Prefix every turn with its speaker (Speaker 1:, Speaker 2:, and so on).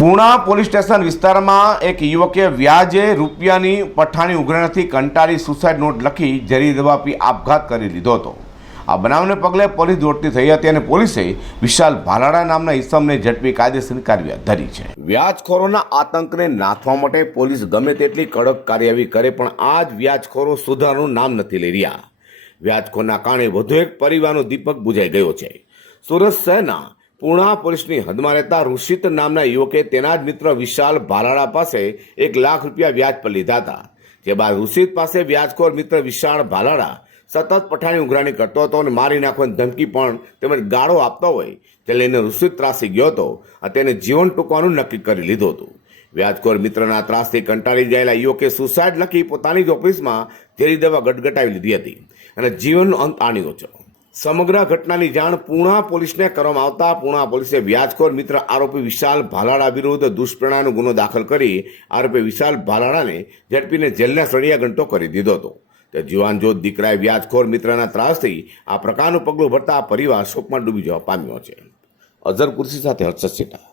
Speaker 1: Puna police station વિસ્તારમાં એક યુવકે વ્યાજે રૂપિયાની પઠાણી ઉઘરાણીથી કંટાળી સુસાઇડ નોટ લખી ઝેરી દબાપી આપઘાત કરી લીધો હતો. આ બનાવને પગલે પોલીસ દોડતી થઈ હતી અને પોલીસે વિશાલ ભાલાડા નામના ઇસમને ઝડપી કાયદેસરની કાર્યવાહી ધરી છે. વ્યાજખોરોના આતંકને નાથવા માટે પોલીસ ગમે તેટલી કડક કાર્યવાહી કરે પણ આ જ વ્યાજખોરો સુધારનું નામ નથી લઈ રહ્યા. વ્યાજખોરના કારણે વધુ એક પરિવારનો દીપક બુજાઈ ગયો છે. સુરત શહેરના પૂર્ણા પોલીસની હદમાં રહેતા ઋષિત નામના યુવકે તેના જ મિત્ર વિશાલ ભાલાડા પાસે એક લાખ રૂપિયા વ્યાજ પર લીધા હતા. જે બાદ ઋષિત પાસે વ્યાજખોર મિત્ર વિશાળ ભાલાડા સતત પઠાણી ઉઘરાણી કરતો હતો અને મારી નાખવાની ધમકી પણ તેમજ ગાળો આપતો હોય તે લઈને ઋષિત ત્રાસી ગયો હતો અને તેને જીવન ટૂંકવાનું નક્કી કરી લીધું હતું. વ્યાજખોર મિત્રના ત્રાસથી કંટાળી ગયેલા યુવકે સુસાઇડ લખી પોતાની જ ઓફિસમાં ઝેરી દવા ગટગટાવી લીધી હતી અને જીવનનો અંત આણ્યો છે સમગ્ર ઘટનાની જાણ પૂણા પોલીસને કરવામાં આવતા પૂણા પોલીસે વ્યાજખોર મિત્ર આરોપી વિશાલ ભાલાડા વિરુદ્ધ દુષ્પ્રેરણાનો ગુનો દાખલ કરી આરોપી વિશાલ ભાલાડાને ઝડપીને જેલના સળિયા ઘંટો કરી દીધો હતો. તે જીવાન જોત દીકરાએ વ્યાજખોર મિત્રના ત્રાસથી આ પ્રકારનું પગલું ભરતા પરિવાર શોકમાં ડૂબી જવા પામ્યો છે. અઝર કુર્સી સાથે હર્ષદ સેઠા